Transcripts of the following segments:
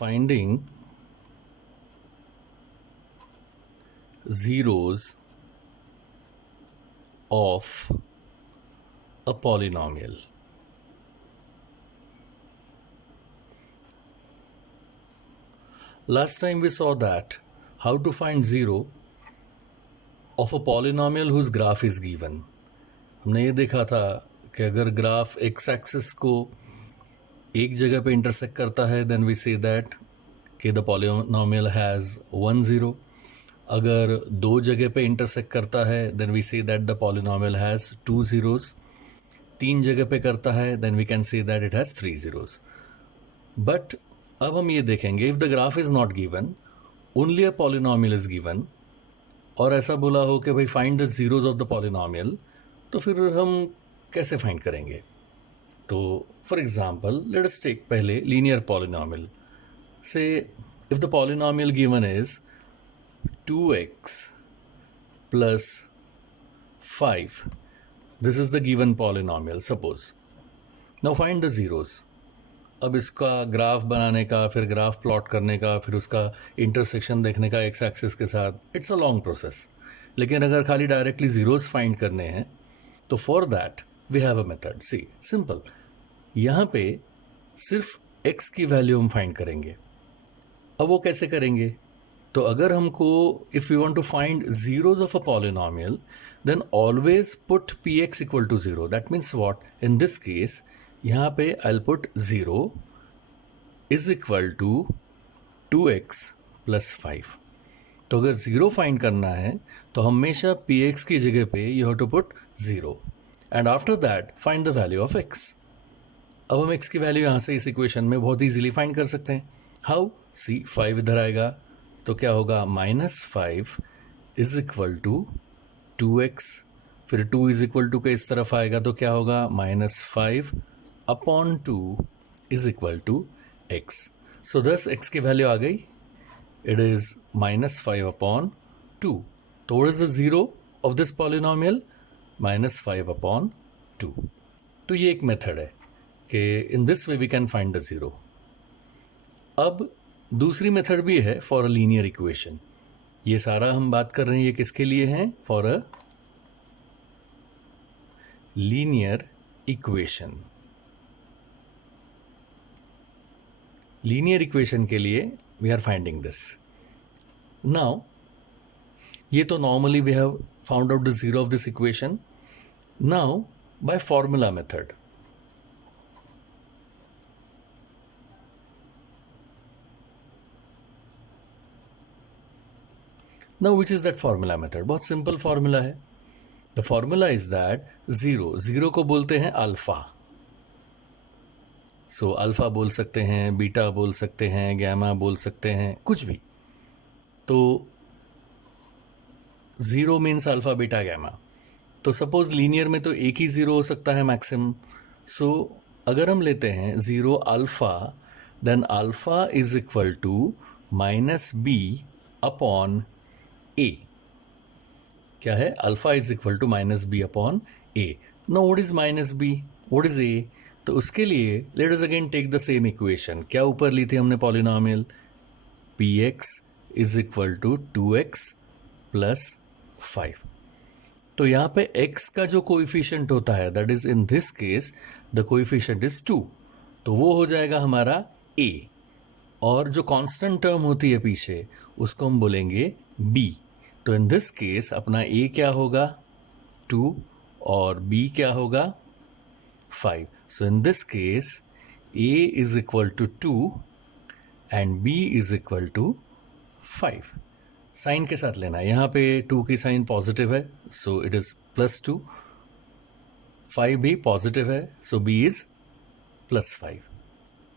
finding zeros of a polynomial. Last time we saw that how to find zero of a polynomial whose graph is given. हमने ये देखा था कि अगर graph x axis को एक जगह पे इंटरसेक्ट करता है देन वी से दैट कि द पॉलिनोमियल हैज़ 1 0. अगर दो जगह पे इंटरसेक्ट करता है then we say that the polynomial has 2 zeros. तीन जगह पे करता है then we can say that it has 3 zeros. But अब हम ये देखेंगे if the graph is not given only a polynomial is given और ऐसा बोला हो कि भाई find the zeros of the polynomial, तो फिर हम कैसे फाइंड करेंगे? तो for example let us take पहले linear polynomial. Say if the polynomial given is 2x plus 5, this is the given polynomial suppose. Now find the zeros. अब इसका graph बनाने का, फिर ग्राफ प्लॉट करने का, फिर उसका इंटरसेक्शन देखने का एक्स एक्सिस के साथ, इट्स अ लॉन्ग प्रोसेस. लेकिन अगर खाली डायरेक्टली जीरोज फाइंड करने हैं तो for that we have a method. See simple, यहाँ पे सिर्फ एक्स की वैल्यू हम फाइंड करेंगे. अब वो कैसे करेंगे? तो अगर हमको if you want to find zeros of a polynomial then always put p x equal to zero. That means what? In this case यहाँ पे I will put 0 is equal to 2x plus 5. तो अगर 0 find करना है तो हमेशा px की जगह पे you have to put 0 and after that find the value of x. अब हम x की वैल्यू यहाँ से इस इक्वेशन में बहुत ईजिली फाइंड कर सकते हैं. हाउ? सी 5 इधर आएगा तो क्या होगा? -5 इज इक्वल टू 2x. फिर 2 इज इक्वल टू के इस तरफ आएगा तो क्या होगा? -5 upon 2 is equal to x. So thus x की वैल्यू आ गई. It is -5 upon 2. तो what is the zero of this polynomial? -5 upon 2. तो ये एक मेथड है कि in this way we can find the zero. अब दूसरी मेथड भी है फॉर अ लीनियर इक्वेशन. ये सारा हम बात कर रहे हैं ये किसके लिए है? For a linear equation. Linear equation के लिए we are finding this. Now ये तो normally we have found out the zero of this equation. Now by formula method. Now which is that formula method? बहुत simple formula है. The formula is that zero को बोलते हैं alpha. So alpha बोल सकते हैं, बीटा बोल सकते हैं, गैमा बोल सकते हैं, कुछ भी. तो 0 मीन्स अल्फा बीटा गैमा. तो सपोज लीनियर में तो एक ही जीरो हो सकता है मैक्सिमम. सो अगर हम लेते हैं 0 alpha then alpha is equal to -b upon a. क्या है? Alpha is equal to -b upon a. No what is -b? What is a? तो उसके लिए let us again take the same equation. क्या ऊपर ली थी हमने polynomial? px is equal to 2x plus 5. तो यहाँ पे x का जो कोएफिशिएंट होता है that is in this case the coefficient is 2. तो वो हो जाएगा हमारा a. और जो कांस्टेंट टर्म होती है पीछे उसको हम बोलेंगे b. तो इन दिस केस अपना a क्या होगा? 2 और b क्या होगा? 5. So in this case a is equal to 2 and b is equal to 5. Sign के साथ लेना है. यहाँ पे 2 की साइन पॉजिटिव है सो इट इज +2. 5 भी पॉजिटिव है सो b इज +5.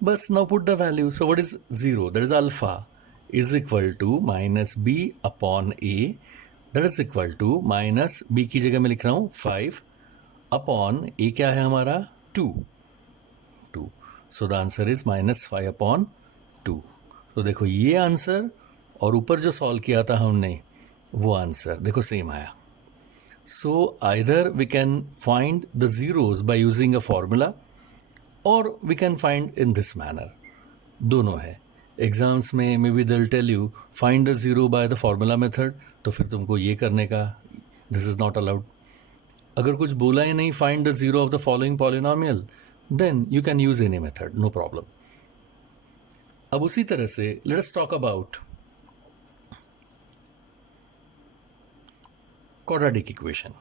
बस now put the value. So what is 0? That is alpha is equal to -b upon a that is equal to -b की जगह मैं लिख रहा हूँ 5 अपॉन a क्या है हमारा? 2. So the answer is -5 upon 2. तो देखो ये आंसर और ऊपर जो सॉल्व किया था हमने वो आंसर देखो सेम आया. So either we can find the zeros by using a formula और we can find in this manner. दोनों है. एग्ज़ाम्स में maybe they'll tell you find the zero by the formula method, तो फिर तुमको ये करने का, दिस इज़ नॉट अलाउड. अगर कुछ बोला ही नहीं, find the zero of the following polynomial, then you can use any method, no problem. अब उसी तरह से let us talk about quadratic equation.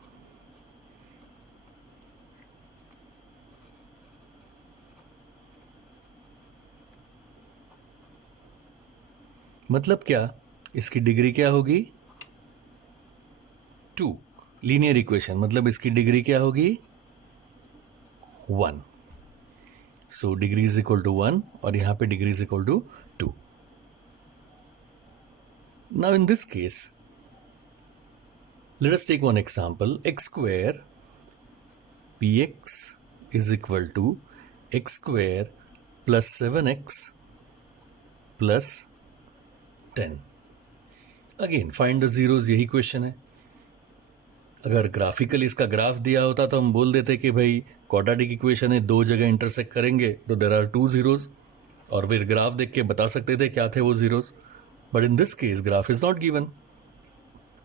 मतलब क्या, इसकी डिग्री क्या होगी? 2. लीनियर इक्वेशन मतलब इसकी डिग्री क्या होगी? 1. So degree is equal to 1 और यहां पे degree is equal to 2. Now in this case let us take one example. X square px is equal to x square plus 7x plus 10. Again find the zeros, यही question है. अगर graphically इसका graph दिया होता तो हम बोल देते कि भाई क्वाड्रेटिक इक्वेशन है, दो जगह इंटरसेक्ट करेंगे तो देयर आर 2 zeros, और फिर ग्राफ देख के बता सकते थे क्या थे वो zeros. But in this case graph is not given.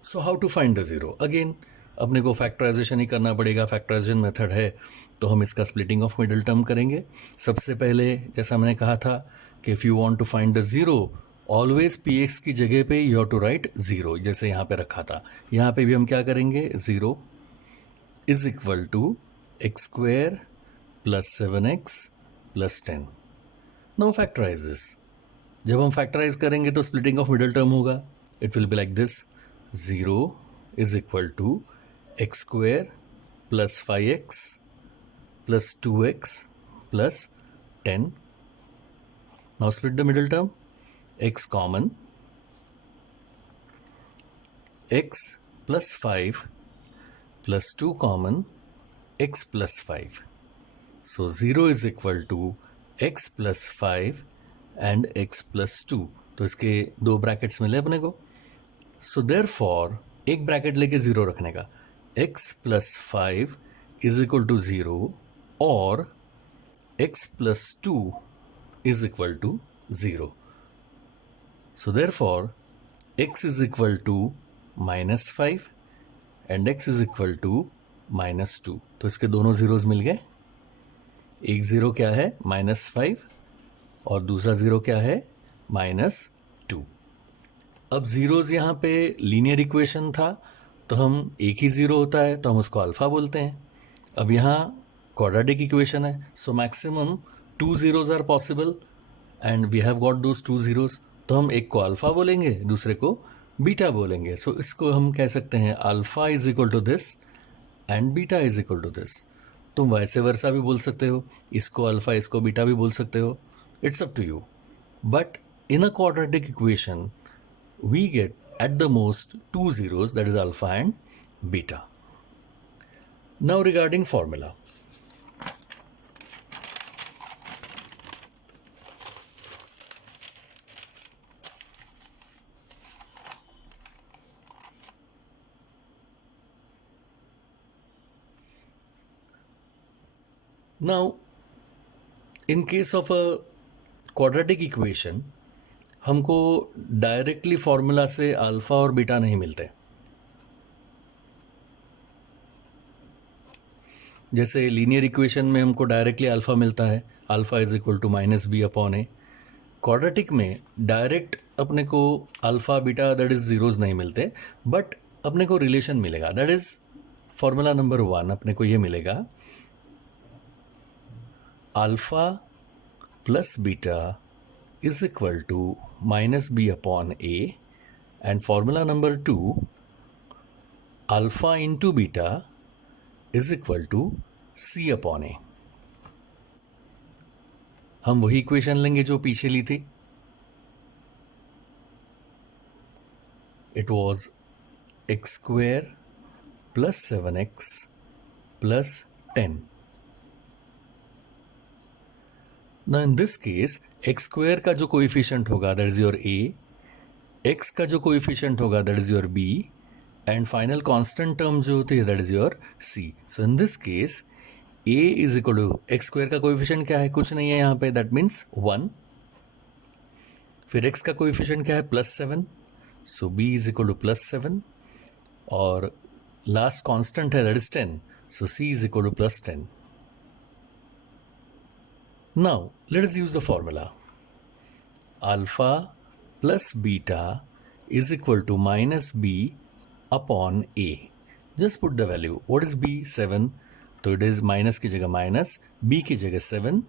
So how to find the zero? Again अपने को फैक्टराइजेशन ही करना पड़ेगा. फैक्टराइजेशन मेथड है तो हम इसका स्प्लिटिंग ऑफ मिडिल टर्म करेंगे. सबसे पहले जैसा मैंने कहा था कि if you want to find the zero, always p x की जगह पे you have to write zero, जैसे यहाँ पे रखा था. यहाँ पे भी हम क्या करेंगे? Zero is equal to x square plus 7x plus 10. Now factorize this. जब हम फैक्टराइज करेंगे तो स्प्लिटिंग ऑफ मिडिल टर्म होगा. It will be like this. 0 is equal to x square plus 5x plus 2x plus 10. Now split the middle term. X common. X plus 5 plus 2 common. X plus 5. So 0 is equal to x plus 5 and x plus 2. तो इसके दो brackets मिले अपने को. So therefore एक bracket लेके 0 रखने का. x plus 5 is equal to 0 और x plus 2 is equal to 0. So therefore x is equal to -5 and x is equal to -2. तो इसके दोनों जीरोज मिल गए. एक ज़ीरो क्या है? -5 और दूसरा ज़ीरो क्या है? -2. अब ज़ीरोज़ यहाँ पे लीनियर इक्वेशन था तो हम एक ही ज़ीरो होता है तो हम उसको अल्फ़ा बोलते हैं. अब यहाँ क्वाड्रेटिक इक्वेशन है so maximum 2 zeros are possible and we have got those 2 zeros. तो हम एक को अल्फ़ा बोलेंगे, दूसरे को बीटा बोलेंगे. सो इसको हम कह सकते हैं alpha is equal to this and beta is equal to this. तुम वैसे वर्सा भी बोल सकते हो, इसको अल्फ़ा इसको बीटा भी बोल सकते हो. It's up to you. But in a quadratic equation we get at the most 2 zeros, that is alpha and beta. Now regarding formula. Now in case of a quadratic equation, हमको directly formula से alpha और beta नहीं मिलते. जैसे linear equation में हमको directly alpha मिलता है, alpha is equal to -b upon a. Quadratic में डायरेक्ट अपने को alpha beta that is zeros नहीं मिलते, बट अपने को रिलेशन मिलेगा. That is formula number 1. अपने को ये मिलेगा alpha plus beta is equal to -b upon a, and formula number 2, alpha into beta is equal to c upon a. हम वही इक्वेशन लेंगे जो पीछे ली थी. It was x square plus 7x plus 10. Now in this case x square का जो coefficient होगा that is your a, x का जो कोएफिशिएंट होगा that is your b, and final constant term जो होती है that is your c. So in this case a is equal to x square का कोएफिशिएंट क्या है? कुछ नहीं है यहाँ पे, दैट मीन्स 1. फिर x का कोएफिशिएंट क्या है +7, so b is equal to +7 और लास्ट कांस्टेंट है that is 10, so c is equal to +10. Now let us use the formula. Alpha plus beta is equal to minus b upon a. Just put the value. What is b? 7. तो it is minus की जगह minus, b की जगह 7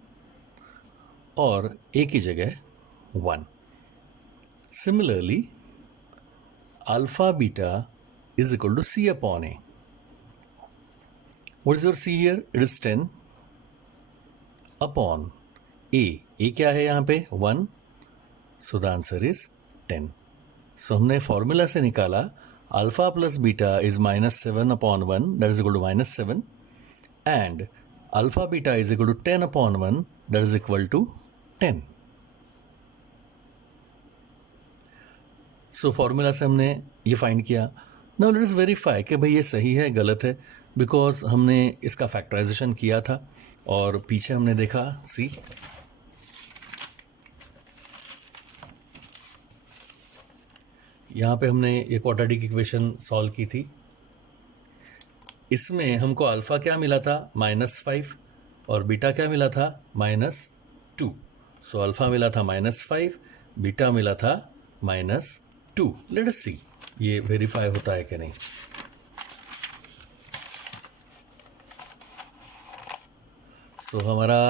और a की जगह 1. Similarly, alpha beta is equal to c upon a. What is your c here? It is 10 upon a. a क्या है यहाँ पे 1. So the answer is 10. So हमने फॉर्मूला से निकाला alpha plus beta is -7 upon 1 that is equal to -7 and alpha beta is equal to 10 upon 1 that is equal to 10. So formula से हमने ये फाइंड किया. नाउ लेट अस वेरीफाई कि भाई ये सही है गलत है, बिकॉज हमने इसका फैक्टराइजेशन किया था और पीछे हमने देखा सी यहाँ पे हमने ये क्वाड्रेटिक इक्वेशन सॉल्व की थी. इसमें हमको अल्फ़ा क्या मिला था -5 और बीटा क्या मिला था -2. सो अल्फ़ा मिला था -5, बीटा मिला था -2. लेट अस सी ये वेरीफाई होता है कि नहीं. सो हमारा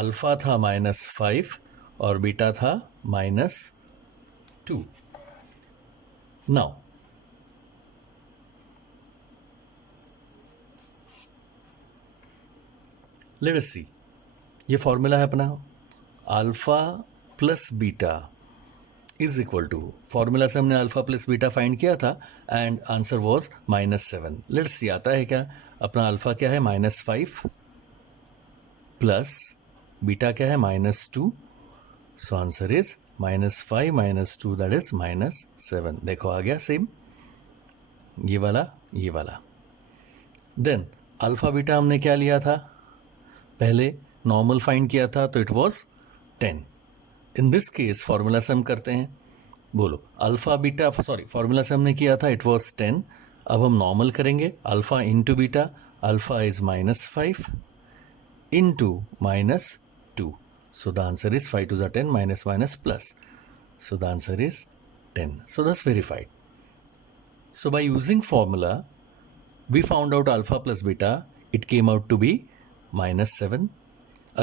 अल्फ़ा था -5 और बीटा था -2. Now, let us see. ये फॉर्मूला है अपना alpha plus beta is equal to, formula से हमने अल्फा प्लस बीटा फाइंड किया था and answer was -7. Let's see आता है क्या. अपना अल्फा क्या है -5 प्लस बीटा क्या है -2. So answer is -5 -2 that is -7. देखो आ गया सेम, ये वाला. देन अल्फा बीटा हमने क्या लिया था, पहले नॉर्मल फाइंड किया था तो it was 10. In this case formula से हम करते हैं, बोलो अल्फा बीटा, सॉरी फॉर्मूला से हमने किया था इट वाज 10. अब हम नॉर्मल करेंगे, alpha into beta, alpha is -5 into -2. So the answer is 5 to the 10 minus plus. So the answer is 10. So that's verified. So by using formula, we found out alpha plus beta. It came out to be -7.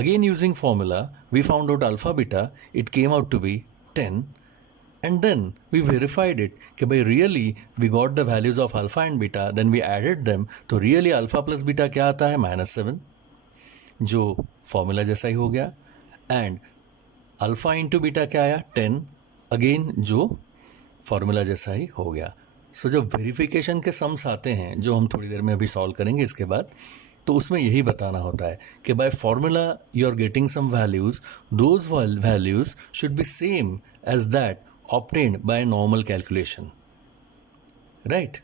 Again using formula, we found out alpha beta. It came out to be 10. And then we verified it. कि by really we got the values of alpha and beta. Then we added them. तो really alpha plus beta क्या आता है -7, जो formula जैसा ही हो गया. And alpha into beta क्या आया 10, अगेन जो फॉर्मूला जैसा ही हो गया. सो जब वेरिफिकेशन के सम्स आते हैं जो हम थोड़ी देर में अभी सॉल्व करेंगे इसके बाद, तो उसमें यही बताना होता है कि by formula you are getting some values, those values should be same as that obtained by normal calculation, right.